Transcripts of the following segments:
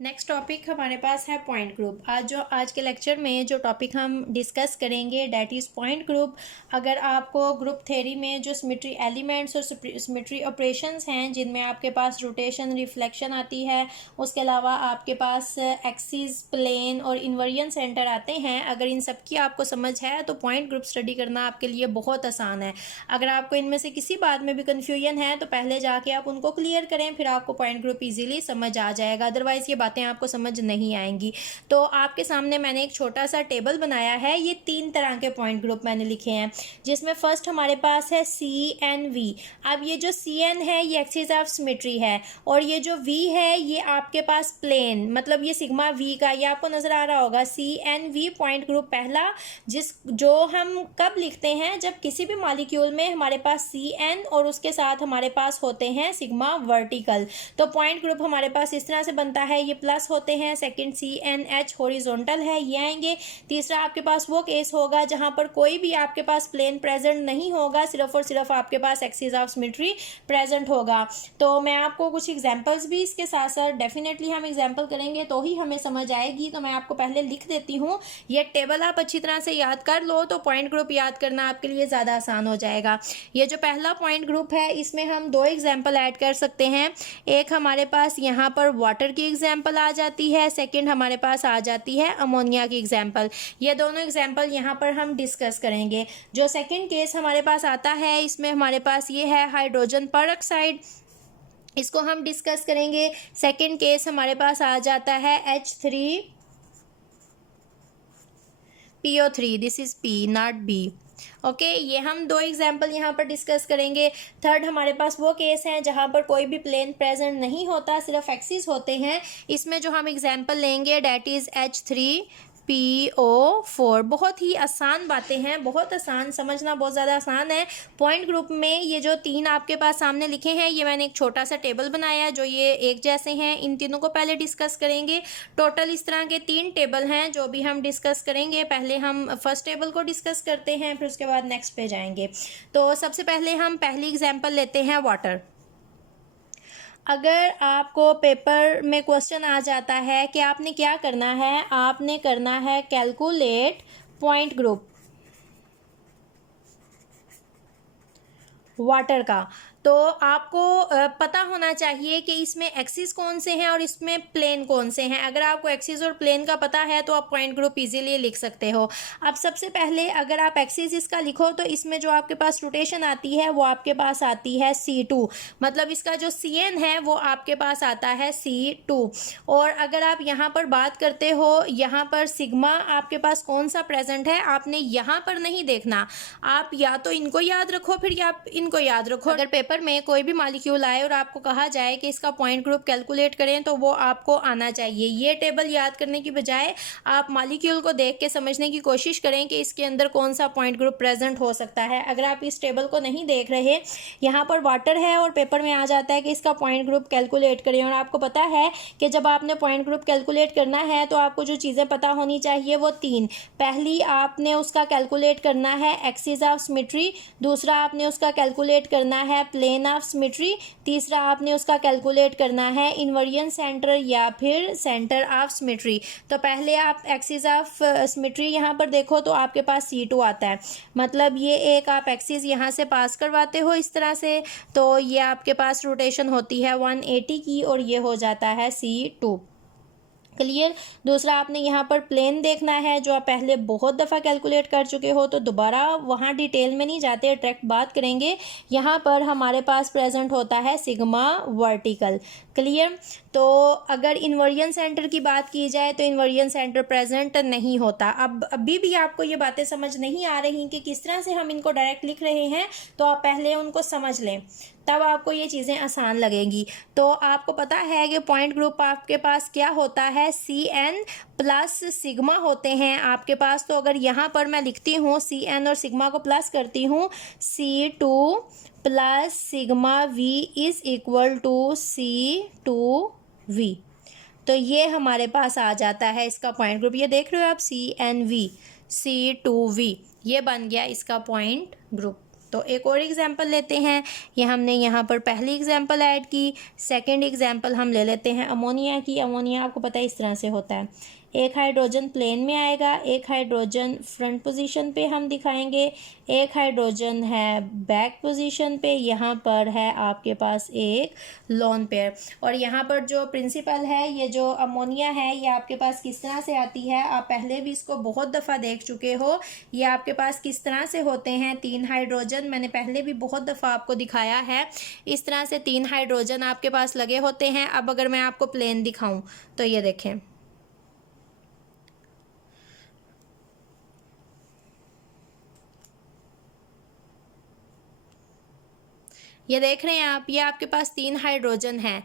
Next topic हमारे पास है point group. आज के लेक्चर में जो टॉपिक हम डिस्कस करेंगे डेट इज़ पॉइंट ग्रुप। अगर आपको ग्रुप थ्योरी में जो सिमेट्री एलिमेंट्स और सिमेट्री ऑपरेशंस हैं जिनमें आपके पास रोटेशन रिफ्लेक्शन आती है, उसके अलावा आपके पास एक्सिस प्लेन और इन्वर्जन सेंटर आते हैं, अगर इन सब की आपको समझ है तो पॉइंट ग्रुप स्टडी करना आपके लिए बहुत आसान है। अगर आपको इनमें से किसी बात में भी कन्फ्यूजन है तो पहले जाके आप उनको क्लियर करें, फिर आपको पॉइंट ग्रुप ईजिली समझ आ जाएगा, अदरवाइज़ ये बातें आपको समझ नहीं आएंगी। तो आपके सामने मैंने एक छोटा सा टेबल बनाया है। ये 3 तरह के पॉइंट ग्रुप मैंने लिखे हैं, जिसमें फर्स्ट हमारे पास है CNV। अब ये जो CN है ये एक्सिस ऑफ सिमेट्री है, और ये जो V है ये आपके पास प्लेन, मतलब ये सिग्मा V का, ये आपको नजर आ रहा होगा। CNV पॉइंट ग्रुप पहला, जो हम कब लिखते हैं, जब किसी भी मॉलिक्यूल में हमारे पास CN और उसके साथ हमारे पास होते हैं सिग्मा वर्टिकल। तो पॉइंट ग्रुप हमारे पास इस तरह से बनता है, ये प्लस होते हैं। सेकंड CNH हॉरिजॉन्टल है, ये आएंगे। तीसरा आपके पास वो केस होगा जहां पर कोई भी आपके पास प्लेन प्रेजेंट नहीं होगा, सिर्फ और सिर्फ आपके पास एक्सिस ऑफ सिमेट्री प्रेजेंट होगा। तो मैं आपको कुछ एग्जांपल्स भी इसके साथ साथ, डेफिनेटली हम एग्जांपल करेंगे तो ही हमें समझ आएगी, तो मैं आपको पहले लिख देती हूँ। ये टेबल आप अच्छी तरह से याद कर लो तो पॉइंट ग्रुप याद करना आपके लिए ज़्यादा आसान हो जाएगा। ये जो पहला पॉइंट ग्रुप है इसमें हम 2 एग्जाम्पल ऐड कर सकते हैं। एक हमारे पास यहाँ पर वाटर की एग्जाम्पल आ जाती है, सेकंड हमारे पास आ जाती है अमोनिया की एग्जाम्पल। ये दोनों एग्जाम्पल यहाँ पर हम डिस्कस करेंगे। जो सेकंड केस हमारे पास आता है इसमें हमारे पास ये है हाइड्रोजन परऑक्साइड, इसको हम डिस्कस करेंगे। सेकंड केस हमारे पास आ जाता है H3PO3, this is P not B। Okay, ये हम 2 एग्जाम्पल यहाँ पर डिस्कस करेंगे। थर्ड हमारे पास वो केस है जहाँ पर कोई भी प्लेन प्रेजेंट नहीं होता, सिर्फ एक्सिस होते हैं। इसमें जो हम एग्जाम्पल लेंगे डेट इज़ H3PO4। बहुत ही आसान बातें हैं, बहुत आसान, समझना बहुत ज़्यादा आसान है। पॉइंट ग्रुप में ये जो 3 आपके पास सामने लिखे हैं, ये मैंने एक छोटा सा टेबल बनाया है जो ये एक जैसे हैं। इन तीनों को पहले डिस्कस करेंगे। टोटल इस तरह के 3 टेबल हैं जो भी हम डिस्कस करेंगे। पहले हम फर्स्ट टेबल को डिस्कस करते हैं, फिर उसके बाद नेक्स्ट पे जाएंगे। तो सबसे पहले हम पहली एग्जाम्पल लेते हैं वाटर। अगर आपको पेपर में क्वेश्चन आ जाता है कि आपने क्या करना है, आपने करना है कैलकुलेट पॉइंट ग्रुप वाटर का, तो आपको पता होना चाहिए कि इसमें एक्सिस कौन से हैं और इसमें प्लेन कौन से हैं। अगर आपको एक्सिस और प्लेन का पता है तो आप पॉइंट ग्रुप इजीली लिख सकते हो। अब सबसे पहले अगर आप एक्सिस इसका लिखो तो इसमें जो आपके पास रोटेशन आती है वो आपके पास आती है C2, मतलब इसका जो CN है वो आपके पास आता है C2। और अगर आप यहाँ पर बात करते हो, यहाँ पर सिग्मा आपके पास कौन सा प्रेजेंट है, आपने यहाँ पर नहीं देखना, आप या तो इनको याद रखो फिर या आप इनको याद रखो। अगर पेपर में कोई भी मॉलिक्यूल आए और आपको कहा जाए कि इसका पॉइंट ग्रुप कैलकुलेट करें तो वो आपको आना चाहिए। ये टेबल याद करने की बजाय आप मॉलिक्यूल को देख के समझने की कोशिश करें कि इसके अंदर कौन सा पॉइंट ग्रुप प्रेजेंट हो सकता है। अगर आप इस टेबल को नहीं देख रहे, यहाँ पर वाटर है और पेपर में आ जाता है कि इसका पॉइंट ग्रुप कैलकुलेट करें, और आपको पता है कि जब आपने पॉइंट ग्रुप कैलकुलेट करना है तो आपको जो चीज़ें पता होनी चाहिए वो 3। पहली आपने उसका कैलकुलेट करना है एक्सिस ऑफ सिमेट्री, दूसरा आपने उसका कैलकुलेट करना है प्लेन ऑफ सिमेट्री, तीसरा आपने उसका कैलकुलेट करना है इन्वर्जन सेंटर या फिर सेंटर ऑफ सिमेट्री। तो पहले आप एक्सिस ऑफ सिमेट्री यहाँ पर देखो तो आपके पास C2 आता है, मतलब ये एक आप एक्सिस यहाँ से पास करवाते हो इस तरह से, तो ये आपके पास रोटेशन होती है 180 की और ये हो जाता है C2। क्लियर। दूसरा आपने यहाँ पर प्लेन देखना है जो आप पहले बहुत दफ़ा कैलकुलेट कर चुके हो, तो दोबारा वहाँ डिटेल में नहीं जाते, डायरेक्ट बात करेंगे। यहाँ पर हमारे पास प्रेजेंट होता है सिग्मा वर्टिकल। क्लियर। तो अगर इन्वर्जन सेंटर की बात की जाए तो इन्वर्जन सेंटर प्रेजेंट नहीं होता। अब अभी भी आपको ये बातें समझ नहीं आ रही कि किस तरह से हम इनको डायरेक्ट लिख रहे हैं, तो आप पहले उनको समझ लें, तब आपको ये चीज़ें आसान लगेंगी। तो आपको पता है कि पॉइंट ग्रुप आपके पास क्या होता है, CN प्लस सिग्मा होते हैं आपके पास। तो अगर यहाँ पर मैं लिखती हूँ CN और सिग्मा को प्लस करती हूँ, C2 plus sigma V is equal to C2V, तो ये हमारे पास आ जाता है इसका पॉइंट ग्रुप। ये देख रहे हो आप, CNV C2V, ये बन गया इसका पॉइंट ग्रुप। तो एक और एग्जाम्पल लेते हैं। ये हमने यहाँ पर पहली एग्जाम्पल ऐड की। सेकंड एग्जाम्पल हम ले लेते हैं अमोनिया की। अमोनिया आपको पता है इस तरह से होता है, एक हाइड्रोजन प्लेन में आएगा, एक हाइड्रोजन फ्रंट पोजीशन पे हम दिखाएंगे, एक हाइड्रोजन है बैक पोजीशन पे, यहाँ पर है आपके पास एक लोन पेयर। और यहाँ पर जो प्रिंसिपल है, ये जो अमोनिया है, ये आपके पास किस तरह से आती है, आप पहले भी इसको बहुत दफ़ा देख चुके हो। ये आपके पास किस तरह से होते हैं, 3 हाइड्रोजन, मैंने पहले भी बहुत दफ़ा आपको दिखाया है। इस तरह से 3 हाइड्रोजन आपके पास लगे होते हैं। अब अगर मैं आपको प्लेन दिखाऊं तो ये देखें, ये देख रहे हैं आप, ये आपके पास 3 हाइड्रोजन हैं।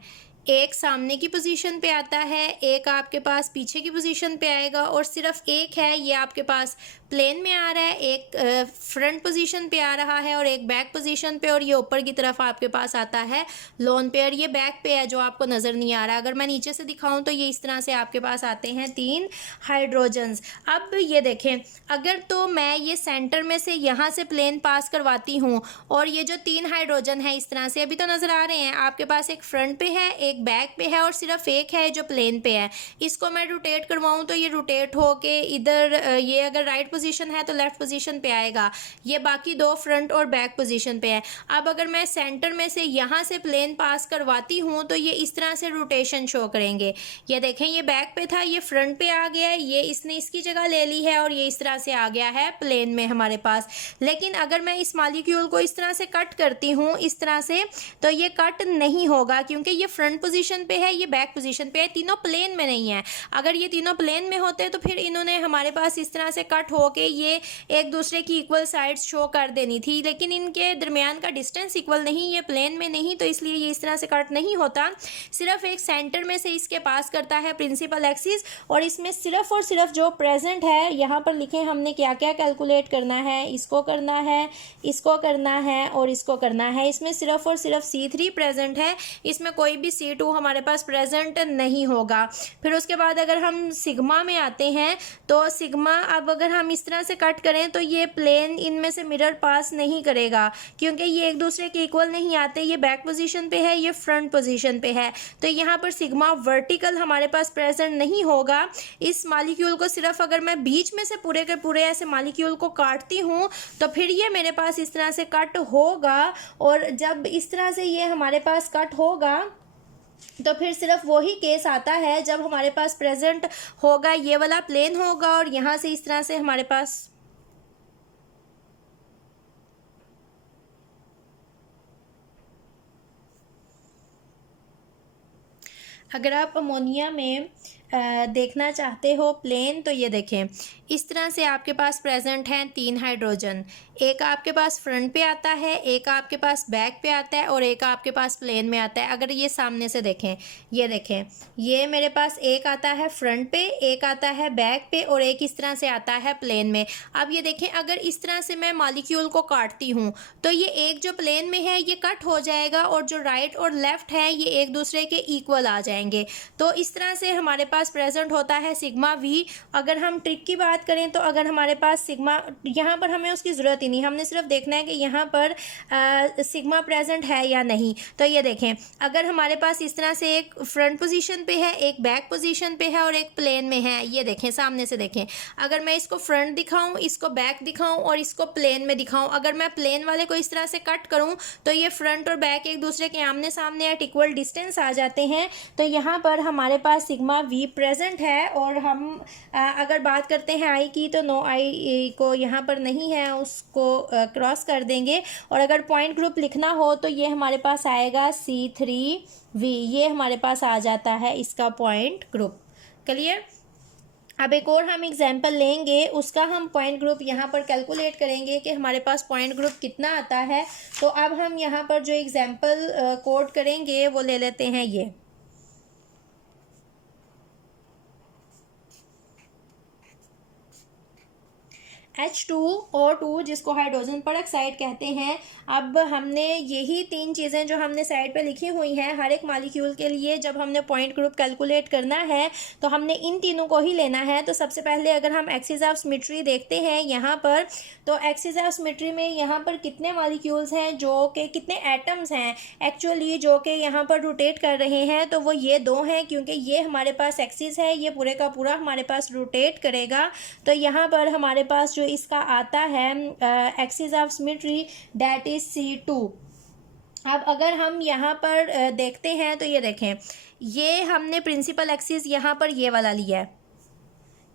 एक सामने की पोजीशन पे आता है, एक आपके पास पीछे की पोजीशन पे आएगा, और सिर्फ एक है ये आपके पास प्लेन में आ रहा है, एक फ्रंट पोजीशन पे आ रहा है और एक बैक पोजीशन पे, और ये ऊपर की तरफ आपके पास आता है लोन पेयर। ये बैक पे है जो आपको नज़र नहीं आ रहा। अगर मैं नीचे से दिखाऊं तो ये इस तरह से आपके पास आते हैं 3 हाइड्रोजन्स। अब ये देखें, अगर तो मैं ये सेंटर में से यहाँ से प्लेन पास करवाती हूँ, और ये जो 3 हाइड्रोजन है इस तरह से अभी तो नज़र आ रहे हैं आपके पास, एक फ्रंट पे है, एक बैक पे है, और सिर्फ एक है जो प्लेन पे है। इसको मैं रोटेट करवाऊं तो ये रोटेट होके इधर, ये अगर राइट पोजीशन है तो लेफ्ट पोजीशन पे आएगा, ये बाकी 2 फ्रंट और बैक पोजीशन पे है। अब अगर मैं सेंटर में से यहाँ से प्लेन पास करवाती हूँ तो ये इस तरह से रोटेशन शो करेंगे। ये देखें, ये बैक पे था, ये फ्रंट पे आ गया है, ये इसने इसकी जगह ले ली है, और ये इस तरह से आ गया है प्लेन में हमारे पास। लेकिन अगर मैं इस मॉलिक्यूल को इस तरह से कट करती हूँ, इस तरह से, तो ये कट नहीं होगा, क्योंकि ये फ्रंट पोजीशन पे है, ये बैक पोजीशन पे है, तीनों प्लेन में नहीं है। अगर ये तीनों प्लेन में होते तो फिर इन्होंने हमारे पास इस तरह से कट होके ये एक दूसरे की इक्वल साइड्स शो कर देनी थी, लेकिन इनके दरमियान का डिस्टेंस इक्वल नहीं, ये प्लेन में नहीं, तो इसलिए ये इस तरह से कट नहीं होता। सिर्फ एक सेंटर में से इसके पास करता है प्रिंसिपल एक्सिस, और इसमें सिर्फ और सिर्फ जो प्रेजेंट है, यहाँ पर लिखे हमने क्या क्या कैलकुलेट करना है, इसको करना है, इसको करना है और इसको करना है। इसमें सिर्फ और सिर्फ C3 प्रेजेंट है, इसमें कोई भी C2 हमारे पास प्रेजेंट नहीं होगा। फिर उसके बाद अगर हम सिग्मा में आते हैं तो सिग्मा, अब अगर हम इस तरह से कट करें तो ये प्लेन इनमें से मिरर पास नहीं करेगा, क्योंकि ये एक दूसरे के इक्वल नहीं आते, ये बैक पोजीशन पे है, ये फ्रंट पोजीशन पे है, तो यहाँ पर सिग्मा वर्टिकल हमारे पास प्रेजेंट नहीं होगा। इस मॉलिक्यूल को सिर्फ अगर मैं बीच में से पूरे के पूरे ऐसे मॉलिक्यूल को काटती हूँ तो फिर ये मेरे पास इस तरह से कट होगा, और जब इस तरह से ये हमारे पास कट होगा तो फिर सिर्फ वही केस आता है जब हमारे पास प्रेजेंट होगा ये वाला प्लेन होगा, और यहाँ से इस तरह से हमारे पास अगर आप अमोनिया में देखना चाहते हो प्लेन, तो ये देखें, इस तरह से आपके पास प्रेजेंट हैं 3 हाइड्रोजन, एक आपके पास फ्रंट पे आता है, एक आपके पास बैक पे आता है, और एक आपके पास प्लेन में आता है। अगर ये सामने से देखें, ये देखें, ये मेरे पास एक आता है फ्रंट पे, एक आता है बैक पे, और एक इस तरह से आता है प्लेन में। अब ये देखें, अगर इस तरह से मैं मॉलिक्यूल को काटती हूँ तो ये एक जो प्लेन में है ये कट हो जाएगा, और जो राइट और लेफ्ट है ये एक दूसरे के इक्वल आ जाएंगे। तो इस तरह से हमारे पास प्रेजेंट होता है सिग्मा वी। अगर हम ट्रिक की बात करें तो अगर हमारे पास सिग्मा, यहाँ पर हमें उसकी ज़रूरत ही नहीं, हमने सिर्फ देखना है कि यहाँ पर सिग्मा प्रेजेंट है या नहीं। तो ये देखें, अगर हमारे पास इस तरह से एक फ्रंट पोजीशन पे है, एक बैक पोजीशन पे है और एक प्लेन में है, ये देखें, सामने से देखें, अगर मैं इसको फ्रंट दिखाऊं, इसको बैक दिखाऊं और इसको प्लेन में दिखाऊं, अगर मैं प्लेन वाले को इस तरह से कट करूं तो ये फ्रंट और बैक एक दूसरे के आमने सामने एट इक्वल डिस्टेंस आ जाते हैं। तो यहाँ पर हमारे पास सिग्मा वी प्रेजेंट है। और हम अगर बात करते हैं आई की, तो नो आई को यहाँ पर नहीं है, उसको क्रॉस कर देंगे। और अगर पॉइंट ग्रुप लिखना हो तो ये हमारे पास आएगा C3V, ये हमारे पास आ जाता है इसका पॉइंट ग्रुप। क्लियर? अब एक और हम एग्जाम्पल लेंगे, उसका हम पॉइंट ग्रुप यहाँ पर कैलकुलेट करेंगे कि हमारे पास पॉइंट ग्रुप कितना आता है। तो अब हम यहाँ पर जो एग्जाम्पल कोड करेंगे वो ले लेते हैं ये। H2O2 जिसको हाइड्रोजन परऑक्साइड कहते हैं। अब हमने यही 3 चीज़ें जो हमने साइड पे लिखी हुई हैं, हर एक मॉलिक्यूल के लिए जब हमने पॉइंट ग्रुप कैलकुलेट करना है तो हमने इन तीनों को ही लेना है। तो सबसे पहले अगर हम एक्सिस ऑफ सिमेट्री देखते हैं यहाँ पर, तो एक्सिस ऑफ सिमेट्री में यहाँ पर कितने मॉलिक्यूल्स हैं, जो कि कितने एटम्स हैं एक्चुअली जो कि यहाँ पर रोटेट कर रहे हैं, तो वो ये 2 हैं, क्योंकि ये हमारे पास एक्सिस है, ये पूरे का पूरा हमारे पास रोटेट करेगा। तो यहाँ पर हमारे पास जो इसका आता है axis of symmetry, that is C2। अब अगर हम यहाँ पर देखते हैं तो ये देखें, ये हमने प्रिंसिपल एक्सिस यहाँ पर ये वाला लिया है,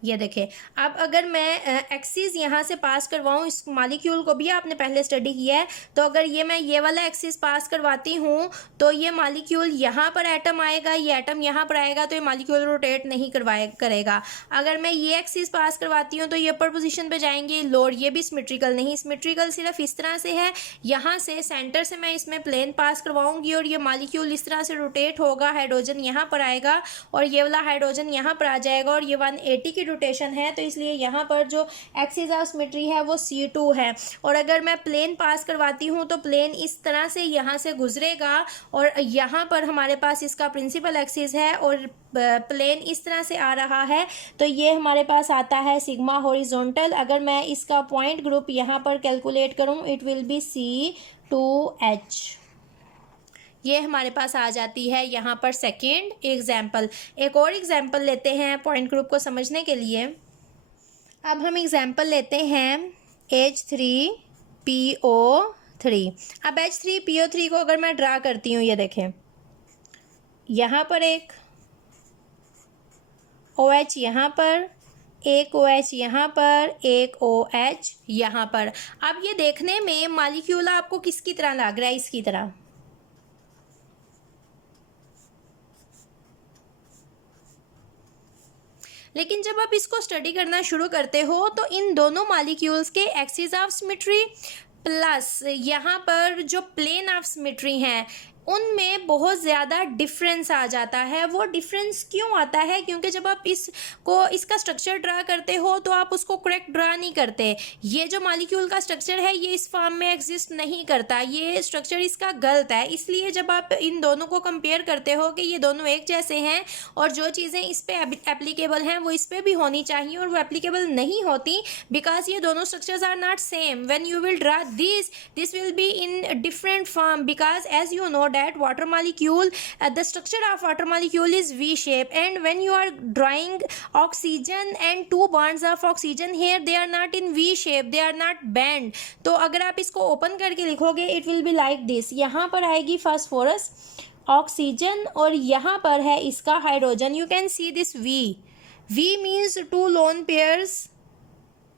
ये देखें। अब अगर मैं एक्सिस यहाँ से पास करवाऊँ, इस मॉलिक्यूल को भी आपने पहले स्टडी किया है, तो अगर ये मैं ये वाला एक्सिस पास करवाती हूँ तो ये मॉलिक्यूल यहाँ पर एटम आएगा, ये एटम यहाँ पर आएगा, तो ये मॉलिक्यूल रोटेट नहीं करेगा। अगर मैं ये एक्सिस पास करवाती हूँ तो ये अपर पोजीशन पे जाएंगे लोड, ये भी सिमेट्रिकल नहीं, सिमेट्रिकल सिर्फ इस तरह से है, यहाँ से सेंटर से मैं इसमें प्लेन पास करवाऊँगी और ये मॉलिक्यूल इस तरह से रोटेट होगा, हाइड्रोजन यहाँ पर आएगा और ये वाला हाइड्रोजन यहाँ पर आ जाएगा और ये 180 की रोटेशन है, तो इसलिए यहाँ पर जो एक्सिस ऑफ सिमेट्री है वो C2 है। और अगर मैं प्लेन पास करवाती हूँ तो प्लेन इस तरह से यहाँ से गुजरेगा और यहाँ पर हमारे पास इसका प्रिंसिपल एक्सिस है और प्लेन इस तरह से आ रहा है, तो ये हमारे पास आता है सिग्मा हॉरिजॉन्टल। अगर मैं इसका पॉइंट ग्रुप यहाँ पर कैलकुलेट करूँ, इट विल बी C2H, ये हमारे पास आ जाती है यहाँ पर सेकेंड एग्जाम्पल। एक और एग्जाम्पल लेते हैं पॉइंट ग्रुप को समझने के लिए। अब हम एग्जाम्पल लेते हैं H3PO3। अब H3PO3 को अगर मैं ड्रा करती हूँ, ये देखें, यहाँ पर एक OH यहाँ पर, एक OH यहाँ पर, एक OH यहाँ पर। अब ये देखने में मॉलिक्यूल आपको किसकी तरह लग रहा है? इसकी तरह। लेकिन जब आप इसको स्टडी करना शुरू करते हो तो इन दोनों मॉलिक्यूल्स के एक्सिस ऑफ सिमेट्री प्लस यहाँ पर जो प्लेन ऑफ सिमेट्री हैं उनमें बहुत ज़्यादा डिफरेंस आ जाता है। वो डिफरेंस क्यों आता है? क्योंकि जब आप इसका स्ट्रक्चर ड्रा करते हो तो आप उसको करेक्ट ड्रा नहीं करते। ये जो मॉलिक्यूल का स्ट्रक्चर है ये इस फॉर्म में एग्जिस्ट नहीं करता, ये स्ट्रक्चर इसका गलत है। इसलिए जब आप इन दोनों को कंपेयर करते हो कि ये दोनों एक जैसे हैं और जो चीज़ें इस पर एप्लीकेबल हैं वो इस पर भी होनी चाहिए और वो एप्लीकेबल नहीं होती, बिकॉज ये दोनों structures are not same. When you will draw this will be in different form, because as you know that water molecule, the structure of water molecule is V shape, and when you are drawing oxygen and 2 bonds of oxygen here, they are not in V shape, they are not bent। तो अगर आप इसको open करके लिखोगे it will be like this। यहाँ पर आएगी phosphorus, oxygen और यहाँ पर है इसका hydrogen. You can see this V means 2 lone pairs।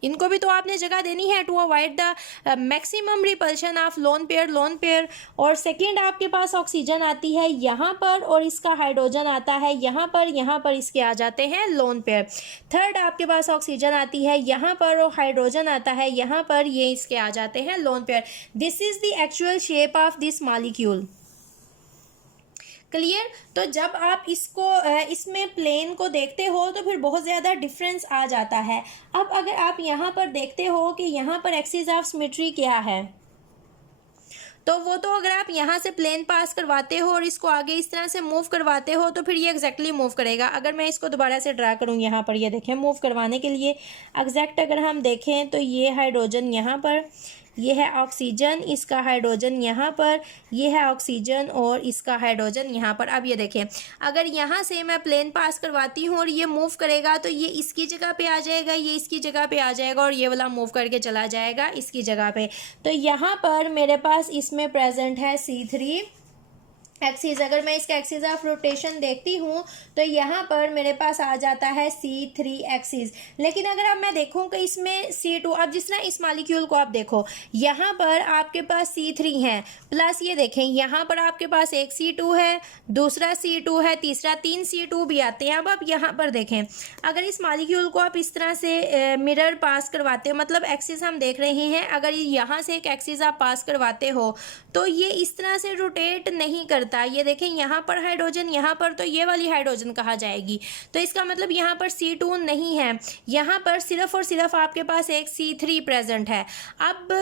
इनको भी तो आपने जगह देनी है to avoid the maximum repulsion of lone pair. और सेकंड आपके पास ऑक्सीजन आती है यहाँ पर और इसका हाइड्रोजन आता है यहाँ पर इसके आ जाते हैं लोन पेयर। थर्ड आपके पास ऑक्सीजन आती है यहाँ पर और हाइड्रोजन आता है यहाँ पर, ये इसके आ जाते हैं lone pair. This is the actual shape of this molecule. Clear? तो जब आप इसमें प्लेन को देखते हो तो फिर बहुत ज़्यादा डिफरेंस आ जाता है। अब अगर आप यहाँ पर देखते हो कि यहाँ पर एक्सिस ऑफ सिमेट्री क्या है, तो वो तो अगर आप यहाँ से प्लेन पास करवाते हो और इसको आगे इस तरह से मूव करवाते हो तो फिर ये एग्जैक्टली मूव करेगा। अगर मैं इसको दोबारा से ड्रा करूँ यहाँ पर, ये देखें, मूव करवाने के लिए एग्जैक्ट अगर हम देखें तो ये हाइड्रोजन यहाँ पर, ये है ऑक्सीजन, इसका हाइड्रोजन यहाँ पर, ये है ऑक्सीजन और इसका हाइड्रोजन यहाँ पर। अब ये देखें, अगर यहाँ से मैं प्लेन पास करवाती हूँ और ये मूव करेगा तो ये इसकी जगह पे आ जाएगा, ये इसकी जगह पे आ जाएगा और ये वाला मूव करके चला जाएगा इसकी जगह पे। तो यहाँ पर मेरे पास इसमें प्रेजेंट है C3 एक्सिस। अगर मैं इसका एक्सिस ऑफ रोटेशन देखती हूँ तो यहाँ पर मेरे पास आ जाता है C3 एक्सिस। लेकिन अगर अब मैं देखूँ कि इसमें C2, अब जिस तरह इस मॉलिक्यूल को आप देखो, यहाँ पर आपके पास C3 है प्लस ये देखें यहाँ पर आपके पास एक C2 है, दूसरा C2 है, तीसरा 3 C2 भी आते हैं। अब आप यहाँ पर देखें, अगर इस मॉलिक्यूल को आप इस तरह से मिरर पास करवाते हो, मतलब एक्सिस हम देख रहे हैं, अगर यहाँ से एक एक्सिस आप पास करवाते हो तो ये इस तरह से रोटेट नहीं करता करता। ये देखें यहाँ पर हाइड्रोजन, यहाँ पर तो ये वाली हाइड्रोजन कहा जाएगी, तो इसका मतलब यहाँ पर C2 नहीं है, यहाँ पर सिर्फ और सिर्फ आपके पास एक C3 प्रेजेंट है। अब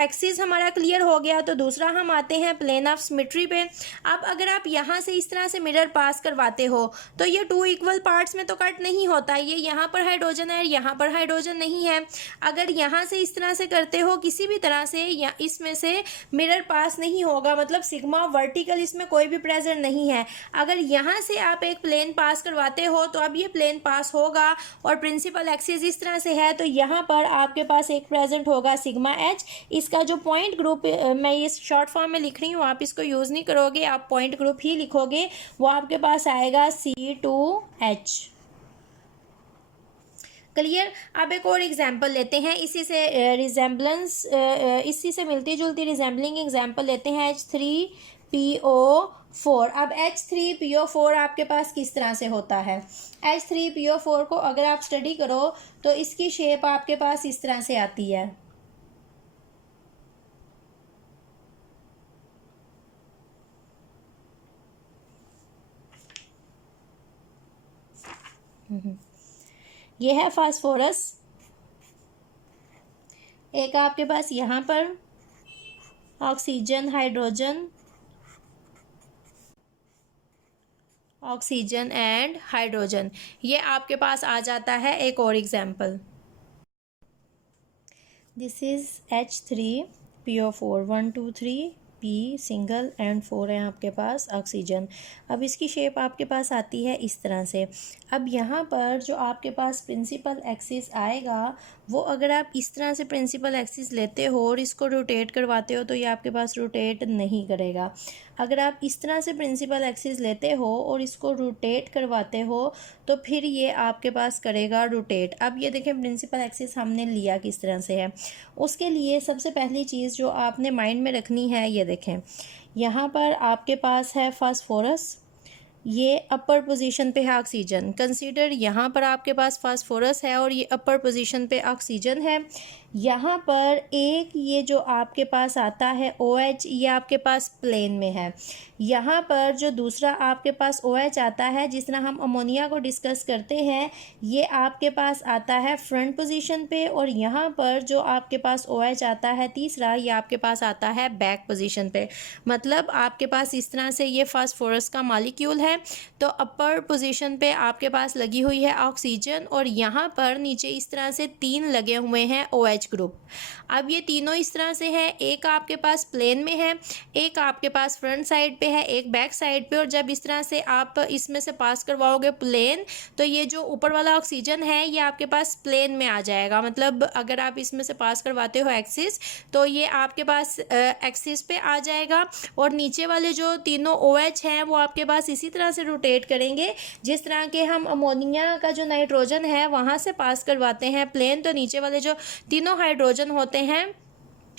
एक्सिस हमारा क्लियर हो गया, तो दूसरा हम आते हैं प्लेन ऑफ सिमेट्री पे। अब अगर आप यहाँ से इस तरह से मिरर पास करवाते हो तो ये 2 इक्वल पार्ट्स में तो कट नहीं होता, ये यहाँ पर हाइड्रोजन है, यहाँ पर हाइड्रोजन नहीं है। अगर यहाँ से इस तरह से करते हो किसी भी तरह से, या इसमें से मिरर पास नहीं होगा, मतलब सिग्मा वर्टिकल इसमें कोई भी प्रेजेंट नहीं है। अगर यहाँ से आप एक प्लेन पास करवाते हो तो अब ये प्लेन पास होगा और प्रिंसिपल एक्सिस इस तरह से है, तो यहाँ पर आपके पास एक प्रेजेंट होगा सिग्मा एच। इसका जो पॉइंट ग्रुप मैं ये शॉर्ट फॉर्म में लिख रही हूँ, आप इसको यूज़ नहीं करोगे, आप पॉइंट ग्रुप ही लिखोगे, वो आपके पास आएगा C2H। क्लियर। अब एक और एग्जाम्पल लेते हैं, इसी से रिजेम्बलेंस, इसी से मिलती जुलती रिजेंबलिंग एग्जाम्पल लेते हैं, H3PO4। अब H3PO4 आपके पास किस तरह से होता है? H3PO4 को अगर आप स्टडी करो तो इसकी शेप आपके पास इस तरह से आती है। ये है फास्फोरस, एक आपके पास यहाँ पर oxygen hydrogen, oxygen and hydrogen, ये आपके पास आ जाता है। एक और example, this is H3PO4, 1 2 3 P single and 4 है आपके पास ऑक्सीजन। अब इसकी शेप आपके पास आती है इस तरह से। अब यहाँ पर जो आपके पास प्रिंसिपल एक्सिस आएगा, वो अगर आप इस तरह से प्रिंसिपल एक्सिस लेते हो और इसको रोटेट करवाते हो तो ये आपके पास रोटेट नहीं करेगा। अगर आप इस तरह से प्रिंसिपल एक्सिस लेते हो और इसको रोटेट करवाते हो तो फिर ये आपके पास करेगा रोटेट। अब ये देखें प्रिंसिपल एक्सिस हमने लिया किस तरह से है। उसके लिए सबसे पहली चीज़ जो आपने माइंड में रखनी है, ये देखें यहाँ पर आपके पास है फास्फोरस, ये अपर पोजीशन पे है ऑक्सीजन। कंसीडर यहाँ पर आपके पास फास्फोरस है और ये अपर पोजीशन पे ऑक्सीजन है। यहाँ पर एक ये जो आपके पास आता है OH, ये आपके पास प्लेन में है। यहाँ पर जो दूसरा आपके पास OH आता है, जिस तरह हम अमोनिया को डिस्कस करते हैं, ये आपके पास आता है फ्रंट पोजीशन पे, और यहाँ पर जो आपके पास OH आता है तीसरा, ये आपके पास आता है बैक पोजीशन पे। मतलब आपके पास इस तरह से ये फास्फोरस का मॉलिक्यूल है, तो अपर पोजीशन पे आपके पास लगी हुई है ऑक्सीजन और यहाँ पर नीचे इस तरह से 3 लगे हुए हैं OH ग्रुप। अब ये तीनों इस तरह से है, एक आपके पास प्लेन में है, एक आपके पास फ्रंट साइड पे है, एक बैक साइड पे। और जब इस तरह से आप इसमें से पास करवाओगे प्लेन, तो ये जो ऊपर वाला ऑक्सीजन है ये आपके पास प्लेन में आ जाएगा। मतलब अगर आप इसमें से पास करवाते हो एक्सिस, तो ये आपके पास एक्सिस पे आ जाएगा, और नीचे वाले जो तीनों OH हैं वो आपके पास इसी तरह से रोटेट करेंगे जिस तरह के हम अमोनिया का जो नाइट्रोजन है वहाँ से पास करवाते हैं प्लेन, तो नीचे वाले जो तीनों हाइड्रोजन होते हैं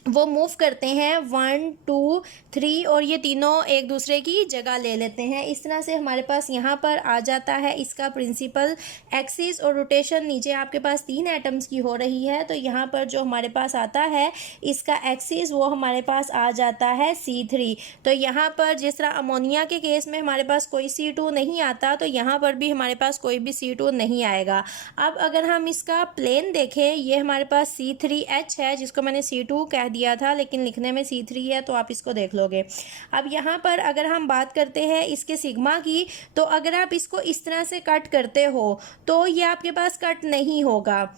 वो मूव करते हैं 1 2 3 और ये तीनों एक दूसरे की जगह ले लेते हैं। इस तरह से हमारे पास यहाँ पर आ जाता है इसका प्रिंसिपल एक्सिस, और रोटेशन नीचे आपके पास 3 एटम्स की हो रही है, तो यहाँ पर जो हमारे पास आता है इसका एक्सिस वो हमारे पास आ जाता है C3। तो यहाँ पर जिस तरह अमोनिया के केस में हमारे पास कोई C2 नहीं आता, तो यहाँ पर भी हमारे पास कोई भी C2 नहीं आएगा। अब अगर हम इसका प्लेन देखें, ये हमारे पास C3H है, जिसको मैंने C2 कह दिया था लेकिन लिखने में C3 है, तो आप इसको देख लोगे। अब यहाँ पर अगर हम बात करते हैं इसके सिग्मा की, तो अगर आप इसको इस तरह से कट करते हो तो ये आपके पास कट नहीं होगा,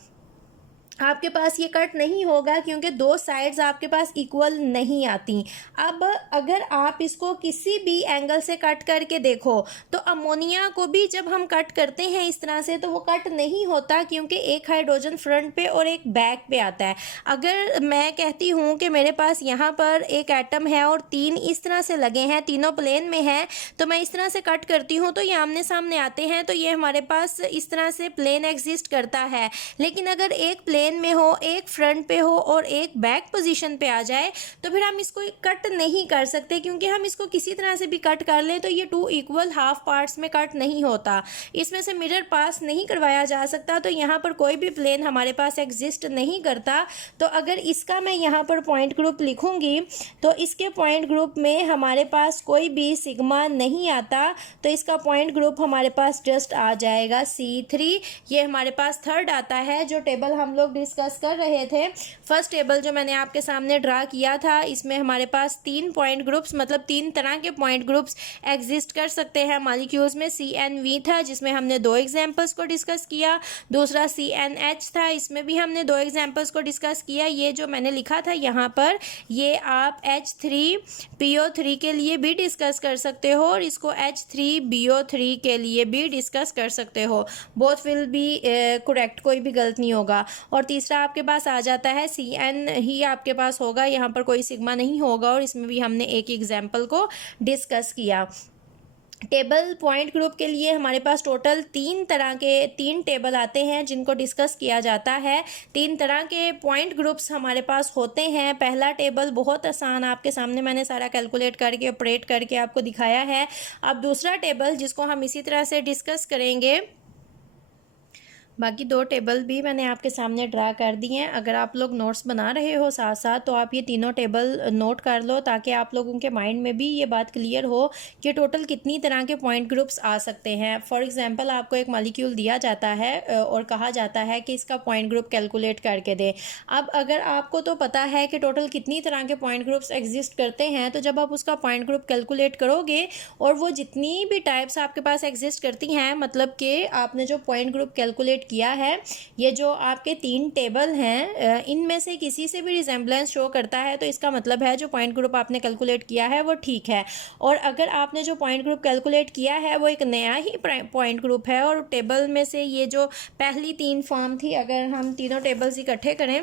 आपके पास ये कट नहीं होगा क्योंकि 2 साइड्स आपके पास इक्वल नहीं आती। अब अगर आप इसको किसी भी एंगल से कट करके देखो तो अमोनिया को भी जब हम कट करते हैं इस तरह से तो वो कट नहीं होता, क्योंकि एक हाइड्रोजन फ्रंट पे और एक बैक पे आता है। अगर मैं कहती हूँ कि मेरे पास यहाँ पर एक एटम है और 3 इस तरह से लगे हैं, तीनों प्लेन में हैं, तो मैं इस तरह से कट करती हूँ तो ये आमने सामने आते हैं, तो ये हमारे पास इस तरह से प्लेन एग्जिस्ट करता है। लेकिन अगर एक प्लेन प्लेन में हो, एक फ्रंट पे हो और एक बैक पोजीशन पे आ जाए, तो फिर हम इसको कट नहीं कर सकते, क्योंकि हम इसको किसी तरह से भी कट कर लें तो ये 2 इक्वल हाफ पार्ट्स में कट नहीं होता, इसमें से मिरर पास नहीं करवाया जा सकता। तो यहाँ पर कोई भी प्लेन हमारे पास एग्जिस्ट नहीं करता। तो अगर इसका मैं यहाँ पर पॉइंट ग्रुप लिखूँगी तो इसके पॉइंट ग्रुप में हमारे पास कोई भी सिग्मा नहीं आता, तो इसका पॉइंट ग्रुप हमारे पास जस्ट आ जाएगा C3। ये हमारे पास थर्ड आता है। जो टेबल हम लोग डिस्कस कर रहे थे, फर्स्ट टेबल जो मैंने आपके सामने ड्रा किया था, इसमें हमारे पास 3 पॉइंट ग्रुप्स मतलब 3 तरह के पॉइंट ग्रुप्स एग्जिस्ट कर सकते हैं मॉलिक्यूल्स में। CNV था जिसमें हमने 2 एग्जांपल्स को डिस्कस किया, दूसरा CNH था, इसमें भी हमने 2 एग्जांपल्स को डिस्कस किया। ये जो मैंने लिखा था यहाँ पर, ये आप H3PO3 के लिए भी डिस्कस कर सकते हो और इसको H3BO3 के लिए भी डिस्कस कर सकते हो। बोथ विल बी करेक्ट, कोई भी गलत नहीं होगा। और तीसरा आपके पास आ जाता है CN ही आपके पास होगा, यहाँ पर कोई सिग्मा नहीं होगा, और इसमें भी हमने एक एग्जाम्पल को डिस्कस किया। टेबल पॉइंट ग्रुप के लिए हमारे पास टोटल 3 टेबल आते हैं जिनको डिस्कस किया जाता है। 3 तरह के पॉइंट ग्रुप्स हमारे पास होते हैं। पहला टेबल बहुत आसान, आपके सामने मैंने सारा कैलकुलेट करके ऑपरेट करके आपको दिखाया है। अब दूसरा टेबल जिसको हम इसी तरह से डिस्कस करेंगे, बाकी 2 टेबल भी मैंने आपके सामने ड्रा कर दिए हैं। अगर आप लोग नोट्स बना रहे हो साथ साथ तो आप ये तीनों टेबल नोट कर लो, ताकि आप लोगों के माइंड में भी ये बात क्लियर हो कि टोटल कितनी तरह के पॉइंट ग्रुप्स आ सकते हैं। फॉर एग्जांपल आपको एक मॉलिक्यूल दिया जाता है और कहा जाता है कि इसका पॉइंट ग्रुप कैलकुलेट करके दे। अब अगर आपको तो पता है कि टोटल कितनी तरह के पॉइंट ग्रुप्स एग्जिस्ट करते हैं, तो जब आप उसका पॉइंट ग्रुप कैलकुलेट करोगे और वो जितनी भी टाइप्स आपके पास एग्जिस्ट करती हैं, मतलब कि आपने जो पॉइंट ग्रुप कैलकुलेट किया है, ये जो आपके 3 टेबल हैं, इनमें से किसी से भी रिजेम्बलेंस शो करता है, तो इसका मतलब है जो पॉइंट ग्रुप आपने कैलकुलेट किया है वो ठीक है। और अगर आपने जो पॉइंट ग्रुप कैलकुलेट किया है वो एक नया ही पॉइंट ग्रुप है और टेबल में से ये जो पहली 3 फॉर्म थी, अगर हम तीनों टेबल्स इकट्ठे करें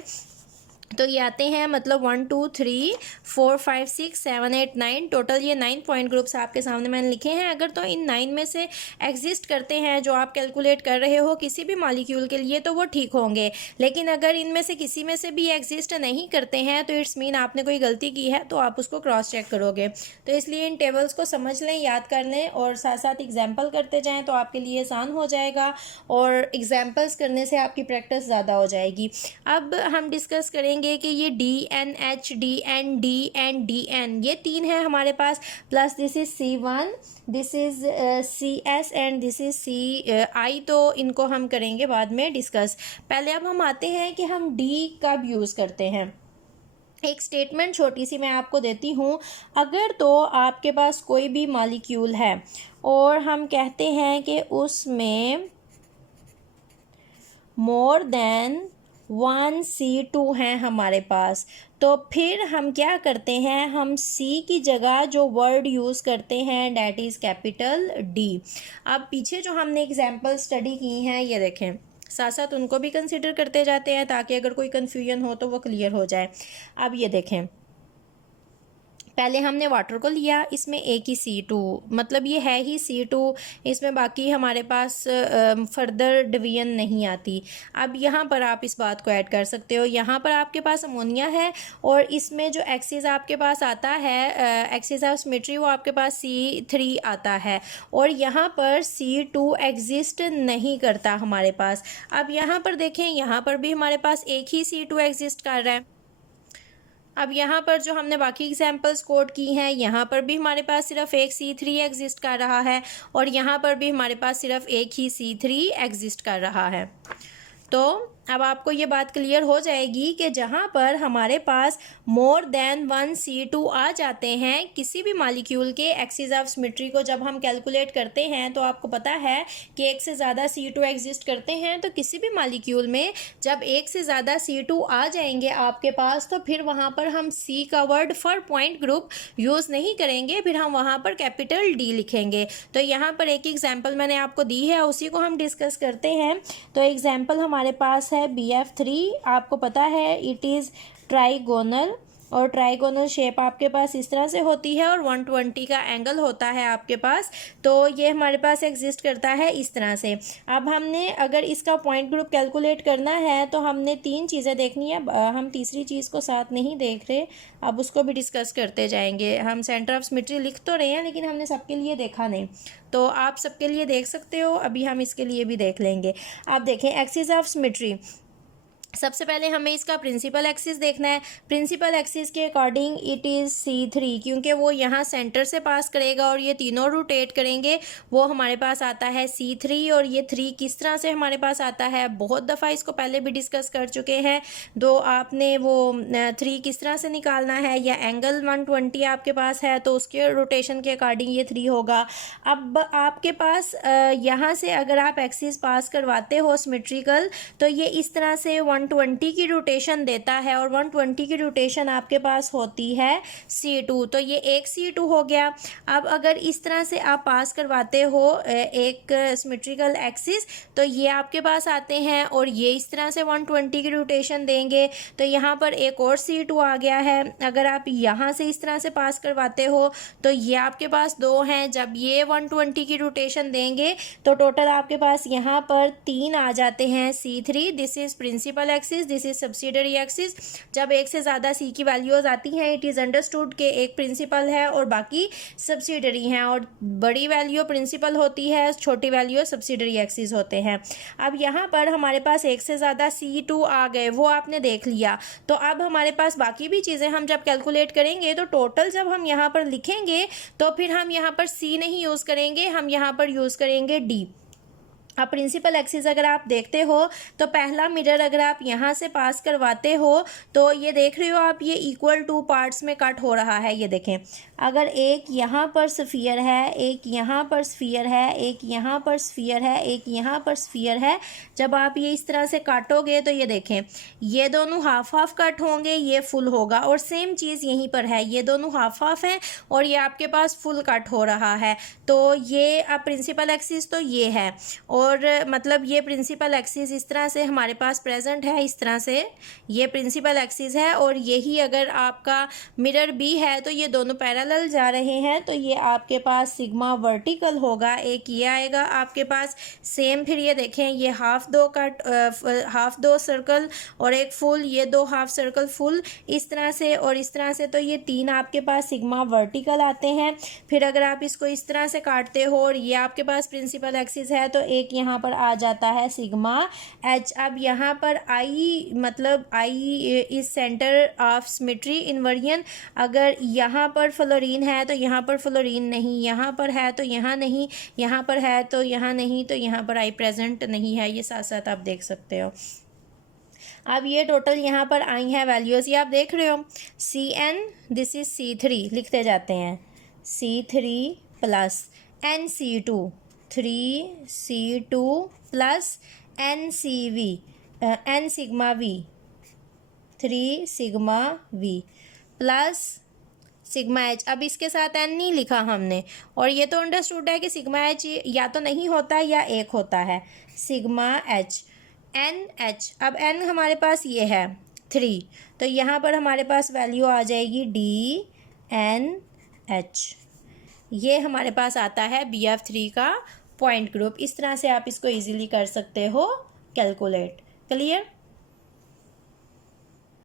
तो ये आते हैं, मतलब 1 2 3 4 5 6 7 8 9, टोटल ये 9 पॉइंट ग्रुप्स आपके सामने मैंने लिखे हैं। अगर तो इन 9 में से एग्जिस्ट करते हैं जो आप कैलकुलेट कर रहे हो किसी भी मॉलिक्यूल के लिए, तो वो ठीक होंगे। लेकिन अगर इनमें से किसी में से भी एग्जिस्ट नहीं करते हैं तो इट्स मीन आपने कोई गलती की है, तो आप उसको क्रॉस चेक करोगे। तो इसलिए इन टेबल्स को समझ लें, याद कर लें और साथ साथ एग्जाम्पल करते जाएँ तो आपके लिए आसान हो जाएगा और एग्जाम्पल्स करने से आपकी प्रैक्टिस ज़्यादा हो जाएगी। अब हम डिस्कस करेंगे कि ये DNH, DN, DN, DN ये 3 है हमारे पास, plus this is C1, this is CS and this is CI। तो इनको हम करेंगे बाद में डिस्कस। पहले अब हम आते हैं कि हम D कब यूज़ करते हैं। एक स्टेटमेंट छोटी सी मैं आपको देती हूँ। अगर तो आपके पास कोई भी मॉलिक्यूल है और हम कहते हैं कि उसमें मोर देन 1 C2 हैं हमारे पास, तो फिर हम क्या करते हैं, हम C की जगह जो वर्ड यूज़ करते हैं डैट इज़ कैपिटल D। अब पीछे जो हमने एग्जाम्पल स्टडी की हैं ये देखें, साथ साथ उनको भी कंसिडर करते जाते हैं ताकि अगर कोई कन्फ्यूजन हो तो वो क्लियर हो जाए। अब ये देखें, पहले हमने वाटर को लिया, इसमें एक ही C2, मतलब ये है ही C2, इसमें बाकी हमारे पास फर्दर डिवीजन नहीं आती। अब यहाँ पर आप इस बात को ऐड कर सकते हो। यहाँ पर आपके पास अमोनिया है और इसमें जो एक्सिस आपके पास आता है, एक्सिस ऑफ सिमेट्री, वो आपके पास C3 आता है और यहाँ पर C2 एग्जिस्ट नहीं करता हमारे पास। अब यहाँ पर देखें, यहाँ पर भी हमारे पास एक ही C2 एग्जिस्ट कर रहा है। अब यहाँ पर जो हमने बाकी एग्जांपल्स कोड की हैं, यहाँ पर भी हमारे पास सिर्फ एक C3 एग्जिस्ट कर रहा है और यहाँ पर भी हमारे पास सिर्फ एक ही C3 एग्जिस्ट कर रहा है। तो अब आपको ये बात क्लियर हो जाएगी कि जहाँ पर हमारे पास मोर देन 1 C2 आ जाते हैं किसी भी मॉलिक्यूल के एक्सिस ऑफ सिमेट्री को जब हम कैलकुलेट करते हैं, तो आपको पता है कि एक से ज़्यादा C2 एग्जिस्ट करते हैं। तो किसी भी मॉलिक्यूल में जब एक से ज़्यादा C2 आ जाएंगे आपके पास, तो फिर वहाँ पर हम C का word for point group use नहीं करेंगे, फिर हम वहाँ पर कैपिटल D लिखेंगे। तो यहाँ पर एक एग्जाम्पल मैंने आपको दी है, उसी को हम डिस्कस करते हैं। तो एग्जाम्पल हमारे पास है BF3, आपको पता है इट इज़ ट्राइगोनल और ट्राइगोनल शेप आपके पास इस तरह से होती है और 120 का एंगल होता है आपके पास। तो ये हमारे पास एग्जिस्ट करता है इस तरह से। अब हमने अगर इसका पॉइंट ग्रुप कैलकुलेट करना है तो हमने 3 चीज़ें देखनी है। हम तीसरी चीज़ को साथ नहीं देख रहे, अब उसको भी डिस्कस करते जाएंगे। हम सेंटर ऑफ सिमेट्री लिख तो रहे हैं लेकिन हमने सबके लिए देखा नहीं, तो आप सबके लिए देख सकते हो, अभी हम इसके लिए भी देख लेंगे। आप देखें एक्सिस ऑफ सिमेट्री, सबसे पहले हमें इसका प्रिंसिपल एक्सिस देखना है। प्रिंसिपल एक्सिस के अकॉर्डिंग इट इज़ C3, क्योंकि वो यहाँ सेंटर से पास करेगा और ये तीनों रोटेट करेंगे, वो हमारे पास आता है C3। और ये 3 किस तरह से हमारे पास आता है, बहुत दफ़ा इसको पहले भी डिस्कस कर चुके हैं। आपने वो 3 किस तरह से निकालना है, या एंगल 120 आपके पास है तो उसके रोटेशन के अकॉर्डिंग ये 3 होगा। अब आपके पास यहाँ से अगर आप एक्सिस पास करवाते हो सिमेट्रिकल, तो ये इस तरह से 120 की रोटेशन देता है और 120 की रोटेशन आपके पास होती है C2, तो ये एक C2 हो गया। अब अगर इस तरह से आप पास करवाते हो एक सिमेट्रिकल एक्सिस, तो ये आपके पास आते हैं और ये इस तरह से 120 की रोटेशन देंगे, तो यहाँ पर एक और C2 आ गया है। अगर आप यहाँ से इस तरह से पास करवाते हो तो ये आपके पास 2 हैं। जब ये 120 की रोटेशन देंगे तो टोटल आपके पास यहाँ पर 3 आ जाते हैं C3। This is principal axis, this is subsidiary axis. जब एक से ज़्यादा C की वैल्यूज़ आती हैं, इट इज़ अंडरस्टूड के एक प्रिंसिपल है और बाकी सब्सिडरी हैं, और बड़ी वैल्यू प्रिंसिपल होती है, छोटी वैल्यू सब्सिडरी एक्सिस होते हैं। अब यहाँ पर हमारे पास एक से ज़्यादा C2 आ गए, वो आपने देख लिया। तो अब हमारे पास बाकी भी चीज़ें हम जब कैलकुलेट करेंगे तो टोटल जब हम यहाँ पर लिखेंगे तो फिर हम यहाँ पर C नहीं यूज़ करेंगे, हम यहाँ पर यूज़ करेंगे D। अब प्रिंसिपल एक्सिस अगर आप देखते हो तो पहला मिरर अगर आप यहाँ से पास करवाते हो तो ये देख रहे हो आप, ये इक्वल 2 पार्ट्स में कट हो रहा है। ये देखें, अगर एक यहाँ पर स्फीयर है, एक यहाँ पर स्फीयर है, एक यहाँ पर स्फीयर है, एक यहाँ पर स्फीयर है, जब आप ये इस तरह से काटोगे तो ये देखें ये दोनों हाफ हाफ कट होंगे, ये फुल होगा। और सेम चीज़ यहीं पर है, ये दोनों हाफ हाफ हैं और ये आपके पास फुल कट हो रहा है। तो ये अब प्रिंसिपल एक्सिस तो ये है, और मतलब ये प्रिंसिपल एक्सिस इस तरह से हमारे पास प्रेजेंट है, इस तरह से ये प्रिंसिपल एक्सिस है। और यही अगर आपका मिरर B है तो ये दोनों पैरेलल जा रहे हैं, तो ये आपके पास सिग्मा वर्टिकल होगा। एक ये आएगा आपके पास सेम, फिर ये देखें ये हाफ 2 सर्कल और एक फुल, ये 2 हाफ सर्कल फुल, इस तरह से और इस तरह से, तो ये 3 आपके पास सिग्मा वर्टिकल आते हैं। फिर अगर आप इसको इस तरह से काटते हो और ये आपके पास प्रिंसिपल एक्सिस है तो एक यहाँ पर आ जाता है सिग्मा H। अब यहाँ पर I मतलब I is centre of symmetry inversion. अगर यहाँ पर फ्लोरीन है तो यहाँ पर फ्लोरीन नहीं, यहाँ पर है तो यहाँ नहीं, यहाँ पर है तो यहाँ नहीं, तो यहाँ पर I प्रेजेंट नहीं है। ये साथ साथ आप देख सकते हो। अब ये टोटल यहाँ पर आई है वैल्यूज़, ये आप देख रहे हो CN, दिस इज C3 लिखते जाते हैं, C3 plus NC2, 3C2 plus NCV, N sigma V, 3 sigma V plus sigma H। अब इसके साथ N नहीं लिखा हमने, और ये तो अंडरस्टूड है कि सिग्मा H या तो नहीं होता या एक होता है, सिग्मा H NH। अब N हमारे पास ये है 3, तो यहाँ पर हमारे पास वैल्यू आ जाएगी DNH। ये हमारे पास आता है BF3 का पॉइंट ग्रुप। इस तरह से आप इसको इजीली कर सकते हो कैलकुलेट। क्लियर?